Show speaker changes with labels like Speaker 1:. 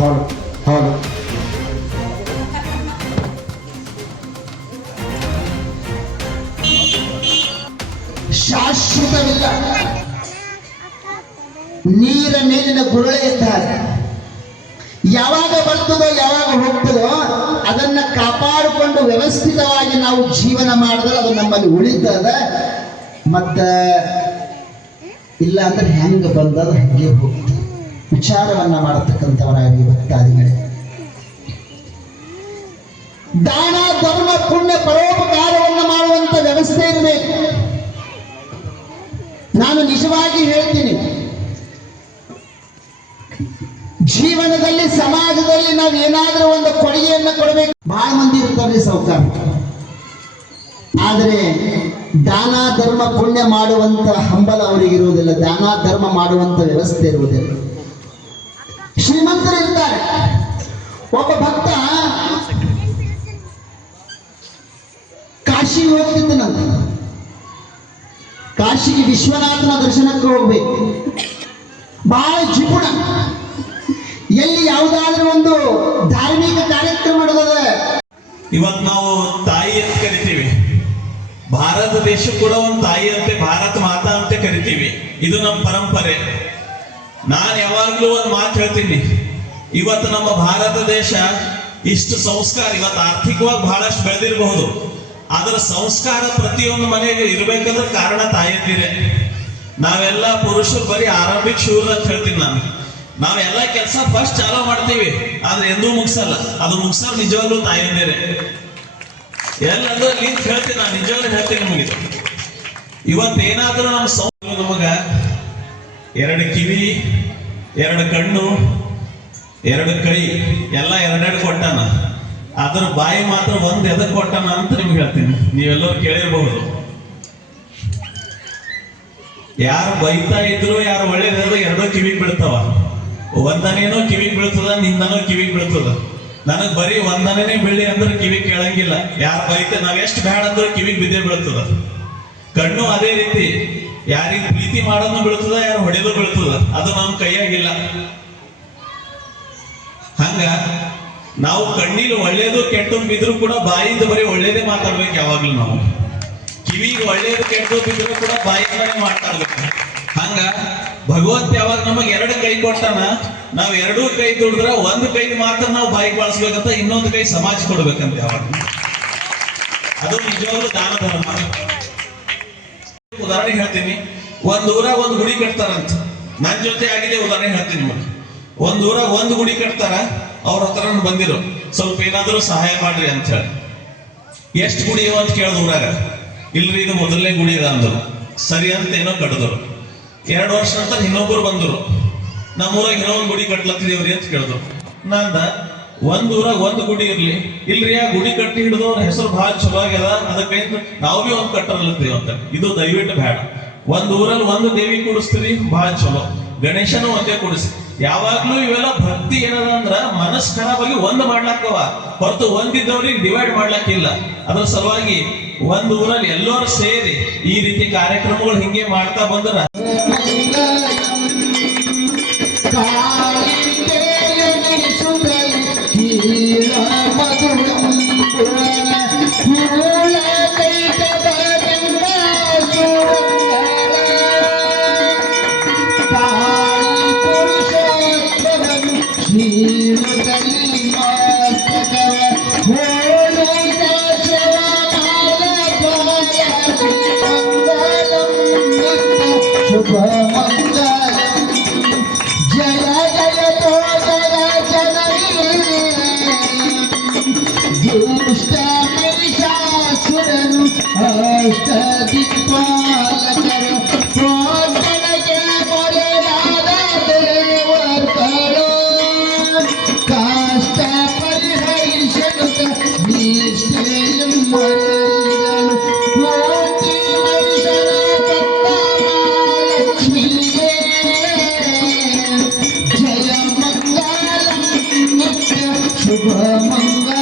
Speaker 1: ಹೌದು ಹೌದು ಶಾಶ್ವತವಿಲ್ಲ. ನೀರ ಮೇಲಿನ ಗುರುಳೆ ಇದ್ದಾರೆ. ಯಾವಾಗ ಬರ್ತದೋ, ಯಾವಾಗ ಹೋಗ್ತದೋ, ಅದನ್ನ ಕಾಪಾಡಿಕೊಂಡು ವ್ಯವಸ್ಥಿತವಾಗಿ ನಾವು ಜೀವನ ಮಾಡಿದ್ರೆ ಅದು ನಮ್ಮಲ್ಲಿ ಉಳಿತದ. ಮತ್ತ ಇಲ್ಲ ಅಂದ್ರೆ ಹೆಂಗ ಬಂದದ, ಹಂಗೆ ಹೋಗ್ತದೆ. ವಿಚಾರವನ್ನ ಮಾಡತಕ್ಕಂಥವರಾಗಿ ಭಕ್ತಾದಿಗಳೇ ದಾನ, ಧರ್ಮ, ಪುಣ್ಯ, ಪರೋಪಕಾರವನ್ನು ಮಾಡುವಂತ ವ್ಯವಸ್ಥೆ ಇರಬೇಕು. ನಾನು ನಿಜವಾಗಿ ಹೇಳ್ತೀನಿ. ಜೀವನದಲ್ಲಿ, ಸಮಾಜದಲ್ಲಿ ನಾವು ಏನಾದರೂ ಒಂದು ಕೊಡುಗೆಯನ್ನು ಕೊಡಬೇಕು. ಬಹಳ ಮಂದಿ ಇರ್ತಾರೆ ಸಾವುಕಾರ ಆದರೆ ದಾನ, ಧರ್ಮ, ಪುಣ್ಯ ಮಾಡುವಂತ ಹಂಬಲ ಅವರಿಗೆ ಇರುವುದಿಲ್ಲ ದಾನ, ಧರ್ಮ ಮಾಡುವಂತ ವ್ಯವಸ್ಥೆ ಇರುವುದಿಲ್ಲ. ಒಬ್ಬ ಭಕ್ತ ಕಾಶಿ ಹೋಗ್ತಿದ್ದನಂತ ಕಾಶಿಗೆ ವಿಶ್ವನಾಥನ ದರ್ಶನಕ್ಕೆ ಹೋಗ್ಬೇಕು. ಬಹಳ ಜಿಪುಣ. ಎಲ್ಲಿ ಯಾವುದಾದ್ರೂ ಒಂದು ಧಾರ್ಮಿಕ ಕಾರ್ಯಕ್ರಮ ನಡೆದದ.
Speaker 2: ಇವತ್ ನಾವು ತಾಯಿ ಅಂತ ಕರಿತೀವಿ. ಭಾರತ ದೇಶ ಕೂಡ ಒಂದು ತಾಯಿ ಅಂತೆ, ಭಾರತ ಮಾತಾ ಅಂತ ಕರಿತೀವಿ. ಇದು ನಮ್ಮ ಪರಂಪರೆ. ನಾನು ಯಾವಾಗ್ಲೂ ಒಂದು ಮಾತು ಹೇಳ್ತೀನಿ. ಇವತ್ತು ನಮ್ಮ ಭಾರತ ದೇಶ ಇಷ್ಟು ಸಂಸ್ಕಾರ ಇವತ್ತು ಆರ್ಥಿಕವಾಗಿ ಬಹಳಷ್ಟು ಬೆಳೆದಿರಬಹುದು. ಅದರ ಸಂಸ್ಕಾರ ಪ್ರತಿಯೊಂದು ಮನೆಗೆ ಇರಬೇಕಂದ್ರೆ ಕಾರಣ ತಾಯಂದಿರೆ. ನಾವೆಲ್ಲ ಪುರುಷರು ಬರೀ ಆರಂಭಿಕ ಶೂರ ಅಂತ ಹೇಳ್ತೀನಿ ನಾನು. ನಾವೆಲ್ಲ ಕೆಲಸ ಫಸ್ಟ್ ಚಾಲೂ ಮಾಡ್ತೀವಿ, ಆದ್ರೆ ಎಂದೂ ಮುಗಿಸಲ್ಲ. ಅದು ಮುಗಿಸೋ ನಿಜವಾಗ್ಲೂ ತಾಯಂದಿರೇ. ಎಲ್ಲಂದ್ರೆ ನಿಂತ ಹೇಳ್ತೀನಿ, ನಾನು ನಿಜವಾಗ್ಲೂ ಹೇಳ್ತೀನಿ ನಿಮಗೆ. ಇವತ್ತೇನಾದ್ರೂ ನಮ್ಮ ಸೌ ನಮಗ ಎರಡು ಕಿವಿ, ಎರಡು ಕಣ್ಣು ಎರಡು ಕೈ, ಎಲ್ಲ ಎರಡೆರಡು ಕೊಟ್ಟಾನ. ಅದರ ಬಾಯಿ ಮಾತ್ರ ಒಂದ್ ಎದಕ್ ಕೊಟ್ಟಾನ ಅಂತ ನಿಮ್ಗೆ ಹೇಳ್ತೀನಿ. ನೀವೆಲ್ಲರೂ ಕೇಳಿರ್ಬಹುದು ಯಾರು ಬೈತಾ ಇದ್ರು, ಯಾರು ಒಳ್ಳೇದಾದ್ರು ಎರಡೋ ಕಿವಿ ಬೀಳ್ತಾವ. ಒಂದನೇನೋ ಕಿವಿಗೆ ಬೀಳ್ತದ, ನಿಂದನೋ ಕಿವಿಗೆ ಬೀಳ್ತದ. ನನಗ್ ಬರೀ ಒಂದನೇ ಬೀಳಿ ಅಂದ್ರೆ ಕಿವಿ ಕೇಳಂಗಿಲ್ಲ. ಯಾರು ಬೈತ, ನಾವ್ ಎಷ್ಟು ಬ್ಯಾಡ ಅಂದ್ರೆ ಕಿವಿಗೆ ಬಿದ್ದೇ ಬೀಳ್ತದ. ಕಣ್ಣು ಅದೇ ರೀತಿ. ಯಾರಿಗೆ ಪ್ರೀತಿ ಮಾಡೋದು ಬೀಳ್ತದ, ಯಾರು ಹೊಡೆದು ಬೀಳ್ತದ, ಅದು ನಮ್ ಕೈಯಾಗಿಲ್ಲ. ನಾವು ಕಣ್ಣಿಗೆ ಒಳ್ಳೇದು ಕೆಟ್ಟು ಬಿದ್ರು ಕೂಡ ಬಾಯಿಂದ ಬರೀ ಒಳ್ಳೇದೇ ಮಾತಾಡ್ಬೇಕು ಯಾವಾಗ್ಲೂ ನಾವು. ಕಿವಿಗೆ ಒಳ್ಳೇದು ಕೆಟ್ಟು ಬಿದ್ರು ಕೂಡ ಬಾಯಿಂದಾನೆ ಮಾತಾಡ್ಬೇಕು. ಹಂಗ ಭಗವಂತ ಯಾವಾಗ ನಮಗೆ ಎರಡು ಕೈ ಕೊಟ್ಟಾನ ನಾವ್ ಎರಡೂ ಕೈ ದುಡಿದ್ರ ಒಂದು ಕೈ ಮಾತ್ರ ನಾವು ಬಾಯಿಗೆ ಬಳಸ್ಬೇಕಂತ ಇನ್ನೊಂದು ಕೈ ಸಮಾಜ ಕೊಡ್ಬೇಕಂತ ಯಾವಾಗ. ಅದು ನಿಜವಾಗ್ಲೂ ದಾನ ಧರ್ಮ. ಉದಾಹರಣೆ ಹೇಳ್ತೀನಿ. ಒಂದ್ ಊರ ಒಂದು ಗುಡಿ ಕಟ್ತಾರಂತ. ನನ್ ಜೊತೆ ಆಗಿದೆ ಉದಾಹರಣೆ ಹೇಳ್ತೀನಿ ನಿಮಗೆ ಒಂದ್ ಊರಾಗ ಒಂದು ಗುಡಿ ಕಟ್ತಾರ. ಅವ್ರ ಹತ್ರ ಬಂದಿರು. ಸ್ವಲ್ಪ ಏನಾದರೂ ಸಹಾಯ ಮಾಡ್ರಿ ಅಂತ ಹೇಳಿ. ಎಷ್ಟು ಗುಡಿ ಇವ ಅಂತ ಕೇಳ್ದ ಊರಾಗ. ಇಲ್ರಿ, ಇದು ಮೊದಲನೇ ಗುಡಿ ಇದೆ ಅಂದ್ರು. ಸರಿ ಅಂತ ಏನೋ ಕಟ್ಟಿದ್ರು ಎರಡು ವರ್ಷ ನಂತರ ಇನ್ನೊಬ್ಬರು ಬಂದರು. ನಮ್ಮೂರಾಗ ಇನ್ನೊಂದು ಗುಡಿ ಕಟ್ಲತ್ತಿದೇವ್ರಿ ಅಂತ ಕೇಳಿದ್ರು. ನಂದ, ಒಂದ್ ಊರಾಗ ಒಂದ್ ಗುಡಿ ಇರ್ಲಿ. ಇಲ್ರಿ, ಆ ಗುಡಿ ಕಟ್ಟಿ ಹಿಡಿದು ಅವ್ರ ಹೆಸರು ಬಹಳ ಚಲೋ ಆಗ್ಯದ. ಅದಕ್ಕೆ ನಾವು ಭೀ ಒಂದ್ ಕಟ್ಟರ್ಲತ್ತೀವಿ ಅಂತ. ಇದು ದಯವಿಟ್ಟು ಬೇಡ. ಒಂದ್ ಊರಲ್ಲಿ ಒಂದು ದೇವಿ ಕೂಡಿಸ್ತೀರಿ ಬಹಳ ಚಲೋ. ಗಣೇಶನೂ ಒಂದೇ ಕೂಡಿಸಿ ಯಾವಾಗ್ಲೂ ಇವೆಲ್ಲ ಭಕ್ತಿ ಏನದಂದ್ರ ಮನಸ್ ಖರಾಬಾಗಿ ಒಂದ್ ಮಾಡ್ಲಾಕವ. ಹೊರತು ಒಂದಿದ್ದವ್ರಿಗೆ ಡಿವೈಡ್ ಮಾಡ್ಲಾಕಿಲ್ಲ. ಅದ್ರ ಸಲುವಾಗಿ ಒಂದ್ ಊರಲ್ಲಿ ಎಲ್ಲರೂ ಸೇರಿ ಈ ರೀತಿ ಕಾರ್ಯಕ್ರಮಗಳು ಹಿಂಗೆ ಮಾಡ್ತಾ ಬಂದ್ರ
Speaker 1: 我们 ಶುಭ ಮಂಗಳ